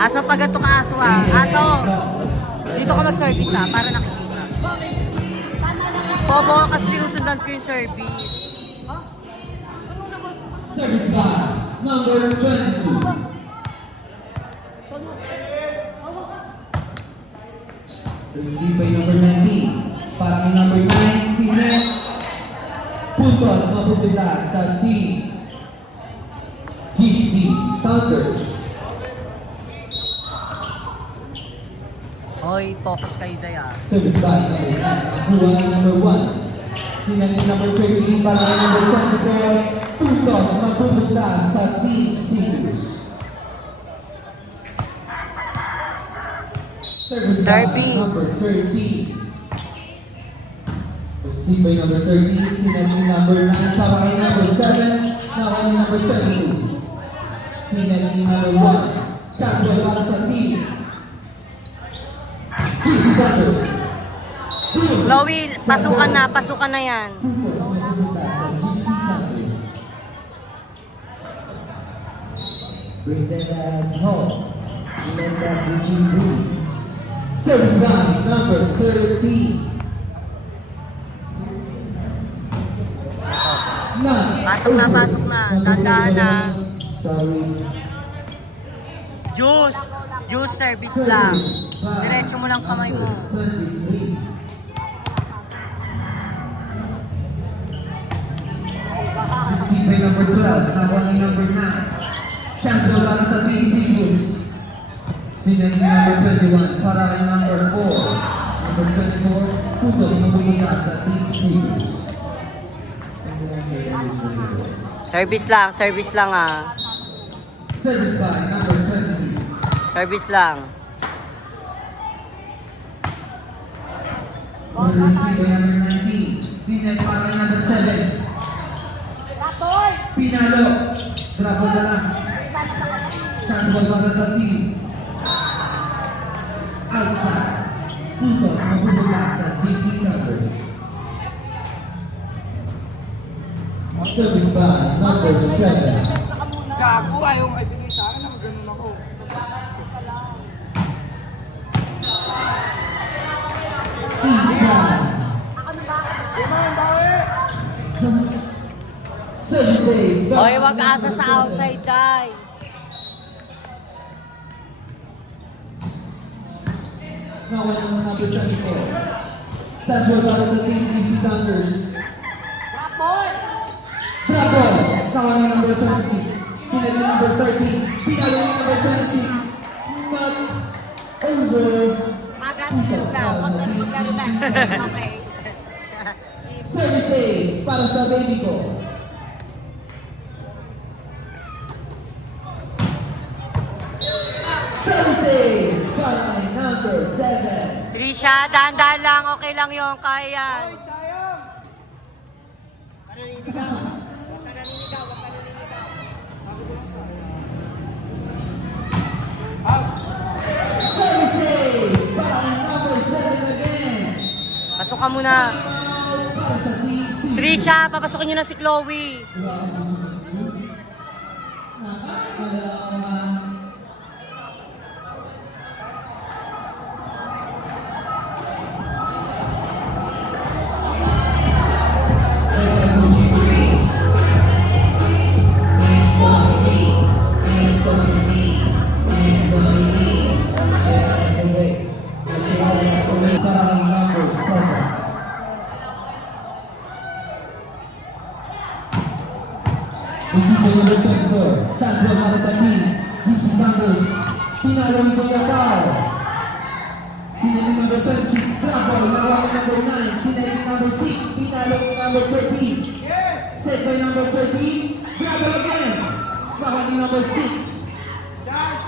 Aso pa ganito ka aso ah. Aso! Dito ka mag-service ah, para nakikita. Bobo, kasi sinusundan ko yung service. Service by number 22. Receive by number 19. Para kay number 9, si Net. Puntos mapupunta sa team GC Thunders. Hoy, focus kayo daya. Service by number 9. Nakuha ng number 1. Si Net number 13. Para kay number 24. Puntos mapupunta sa team Sirius. Service by number 13. Received by number 13, sinetting number 9, para kay number 7, para kay number 32. Sinetting number 1, transfer para sa team GC Thunders. Chloe, pasukan na yan. Puntos mapupunta sa GC Thunders. Bring them as home. Let that Eugene Boone. Service by number 13. Pasok na. Tandaan na. Sorry. Juice service lang. Diretso mo lang kamay mo. 23. Received by number 12. Tawag ni number 9. Chance mo para sa TC Boost. Sinend ni number 21 para kay number 4. Number 24. Puntos mapupunta sa TC Boost. Service lang ah. Service by number 20. Service lang. Receive by number 19. Sinend para kay number 7. Pinalo. Drop na lang. Chance ball para sa team. Outside. Puntos mapupunta sa GC Thunders. Service by number 7. Gago, ayaw mo ibigay sa akin, nakaganon ako. Inside. Service days. Hoy, wag asa sa outside, Day. Nawala ng number 24. Transfer para sa team GC Thunders. Bravo! Kawan ni number 26. Sinend ni number 13. Pinalo ni number 26. Not over. Services para sa baby ko. Services para kay number 7. Trisha, dahan-dahan lang. Okay lang yun. Kaya yan. Services para kay number 7 again. Pasok ka muna. Para sa team C. Trisha, papasokin nyo na si Chloe. Receive by number 24. Chance ball para sa team GC Thunders. Pinalo ni Kuya Pao. Sinend ni number 26. Trouble. Nakuha ni number 9. Sinend ni number 6. Pinalo ni number 13. Set by number 13. Trouble again. Nakuha ni number 6.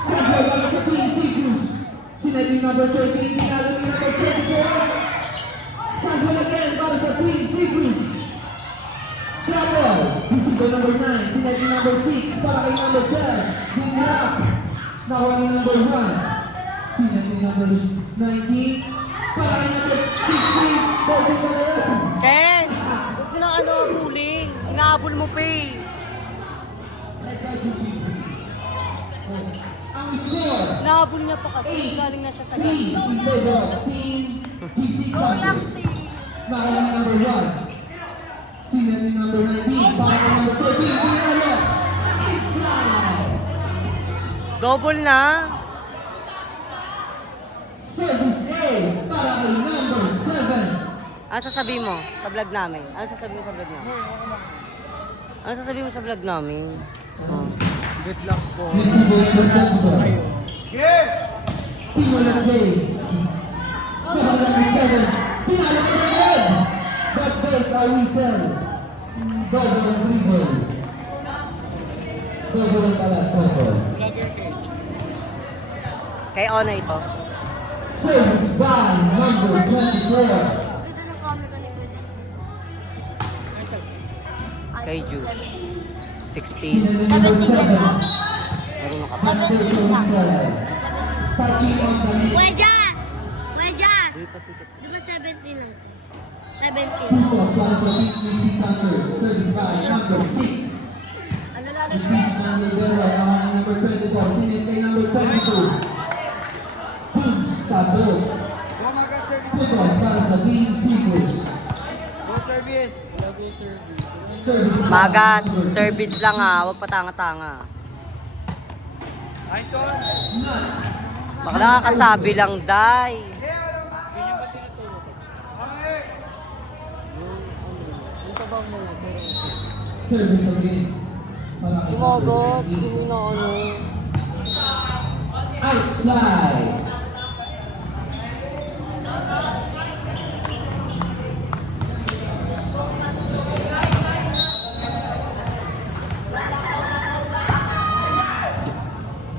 Chance ball para sa team Sirius. Sinend ni number 13. Pinalo ni number 24. Chance ball again para sa team Sirius. Trouble. Receive by number 9. Sinend ni number 6. Para kay number 12. Big rock. Nakuha ni number 1. Sinend ni number 19. Para kay number 16. Bobby Malayan. Ken, huwag mo na bullying. Inaabol mo pa eh. Ang score Nahabol niya pa kasi. Galing na siya sa 3 in favor of Team Gypsy Thunders. Maraming number 1. Senior number 19. Para kay number 13. Pinalo. Inside. Double na. Service ace para kay number 7. Ano sasabihin mo sa vlog namin? Ano sasabihin mo sa vlog namin? Ano sasabihin mo sa vlog namin? Oh. Good luck po. Receiver number 24. Yeah! Timo Lagay. Para number 7. Pinalo ka na red. But there's a whistle. Double dribble. Double pala, double. Kay Ona ito. Service by number 24. Kay Juice. 16. Senior number 7. Marunong ka pa. But there's a whistle. Touching on the net. Wedjas! Wedjas! Di pa sikat. Di ba 17 lang? 17. Putos para sa Team Gypsy Thunders. Service by number 6. Receive ng Rivera, ang number 24. Sinit kay number 22. Boom! Sabot. Oh my God, service. Putos para sa Team Seekers. Go service. Service by Magat. number Service lang ah. Huwag patanga-tanga. Nice one. Nut. Baka nakakasabi lang, Day. Service again. Para kay number 19. na ano. Outside.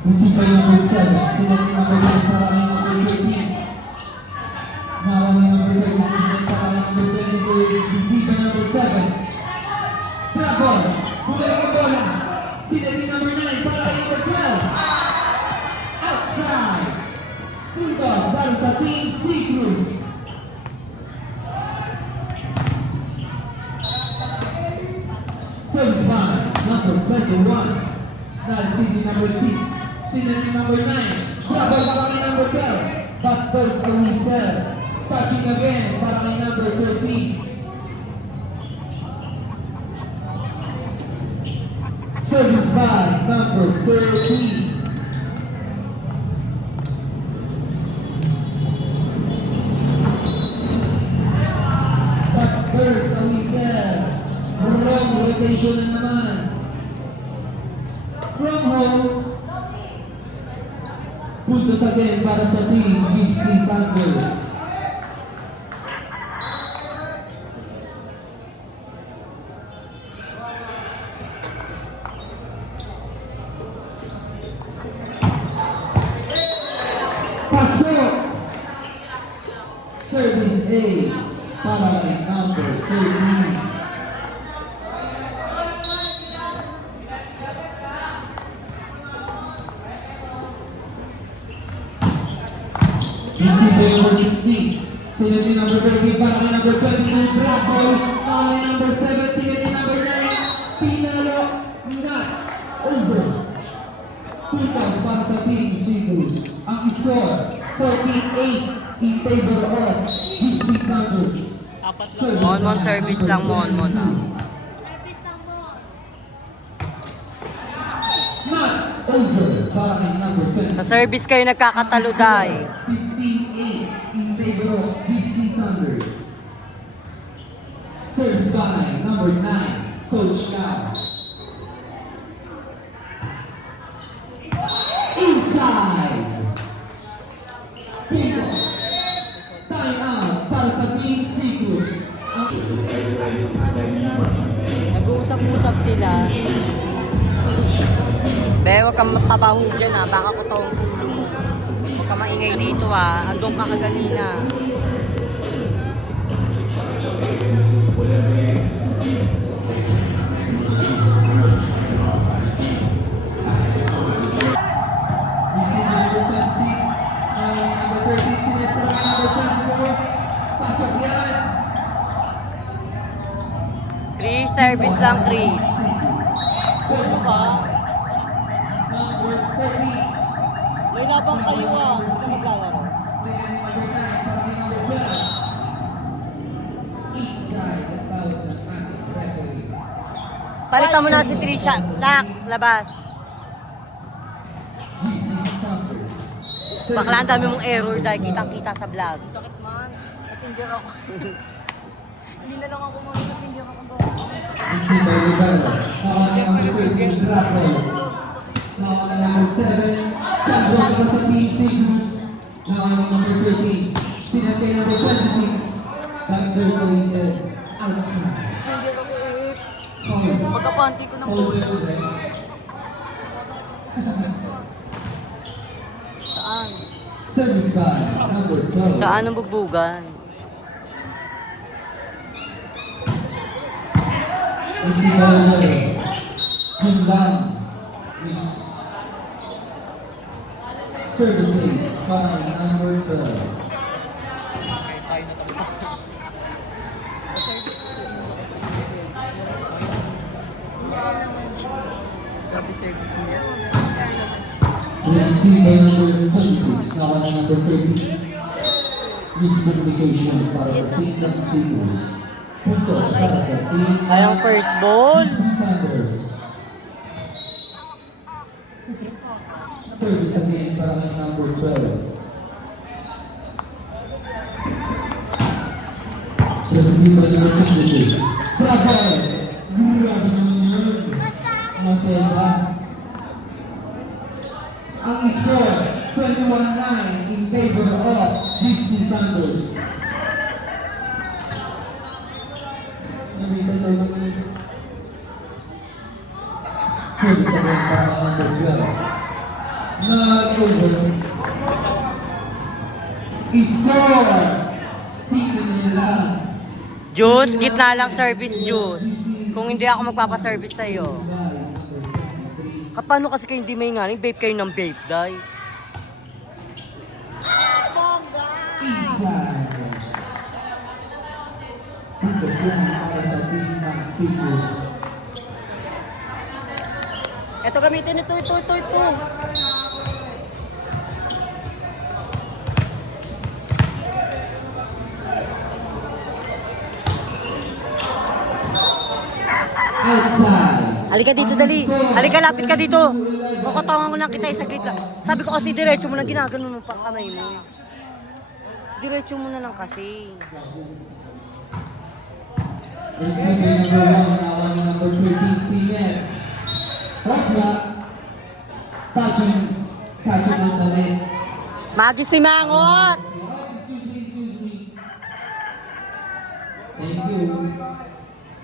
Receiver number 7. Sila ni number 9 para kay number 13. Nawa ni number 13. Sila para kay number 22. Receiver number 7. Bravo! Bumalik ang bola. Sila ni number 9 para kay number 12. Outside. Puntos para sa Team C Cruz. Service by number 21. Null City number 6. Sinati number 9. Bravo para kay number 12. But first a whistle. Touching again para kay number 13. Service by number 13. But first a whistle. Wrong rotation na naman. From home. Puntos again para sa Team Gypsy Thunders. Pasok! Service ace para kay number 13. Receiver number 16. Sinati number 30 para kay number 22. Bravo! Para kay number 7. Sinati number 9. Pinalo. Not over. Puntos para sa Team Seagulls. Ang score, 48 in favor of Gypsy Thunders. Mon service lang, Mon ah. Service lang mo. Not over para kay number 20. Sa service kayo nagkakatalo, Day. 15-8 in favor of Gypsy Thunders. Service by number 9, Coach Cao. Inside. Puntos. Time out para sa Team Seagulls. Nag-uusap-usap sila. Be, huwag kang matabaho dyan ah. Baka ko to. Huwag kang maingay dito ah. Andun ka kaganina. Receiver number 26. Number 13, sinit para kay number 24. Pasok yan. Chris, service lang, Chris. Service by number 13. May Mayabang kayo ah. Huwag ka maglalaro. Inside the foul ng ating referee. Palitan mo na si Trisha. Tak, labas. Gypsy Thunders. Bakla, ang dami mong error dahil kitang-kita sa vlog. Sakit man. Natindir ako. Hindi na lang ako natindir ako doon. Isidro Rivera. Nawalan ng number 13, Draco. Nawalan ng number 7, chance one para sa Team Sigus. Nawalan ng number 13, sinapay number 26, Thunders Elise outside. Natindir ako eh. Foul. Pagkapanti ko ng Foul bola. ball, right? Saan? Service by number 12. Saan ang bugbugan? Isidro Rivera. Jundan is service ace by number 12. Sabi service niya. Receiver number 26, nawalan ng number 30. Miscommunication para sa team ng Sigus. Puntos para sa team Sayang first ball. Thunders. Service again para kay number 12. Receiver number 22. Bravo! Grabe naman yun. Masaya. Ang score, 21-9 in favor of Gypsy Thunders. Namitan daw naman ito. Service again para kay number 12. Nag-over. Score! Tingnan nila. Juice, gitna lang service, Juice. Kung hindi ako magpapaservice sa'yo. Paano kasi kayo hindi may ngaling? Vape kayo ng vape, day. Inside. Puntos yan para sa team ng Sigus. Ito gamitin, ito. Outside. Halika dito, dali. Halika, lapit ka dito. Kukutongan ko lang kita saglit lang. Sabi ko kasi diretso mo na ginagano mo pa kamay mo. Diretso mo na lang kasi. Receiver number 1, nawalan ng number 13, Simet. Hopla. Touching ng damit. Magi si Mangot! Excuse me. Thank you.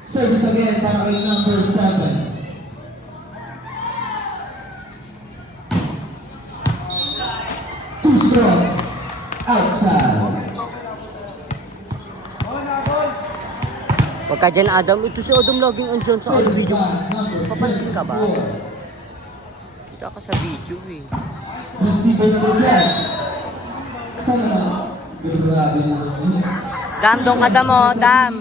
Service again para kay number 7. Too strong. Outside. Huwag ka dyan, Adam. Ito si Adam laging andyan sa ano Service video. by number Papansin ka ba? 4. Kita ka sa video eh. Receiver number 10. Grabe naman. Dam, doon ka dam oh, dam.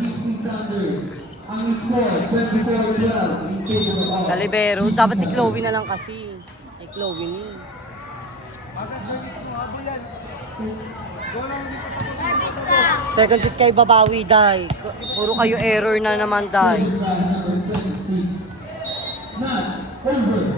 Gypsy Thunders. Ang score, 24-12 in favor of Sa libero. Dapat si Chloe na lang kasi. Ay, Chloe ni. Agad service mo, habol yan. Bola hindi pa tapos. Service na. Second shoot kay babawi, day. Puro kayo error na naman, day. Service by number 26. Not over.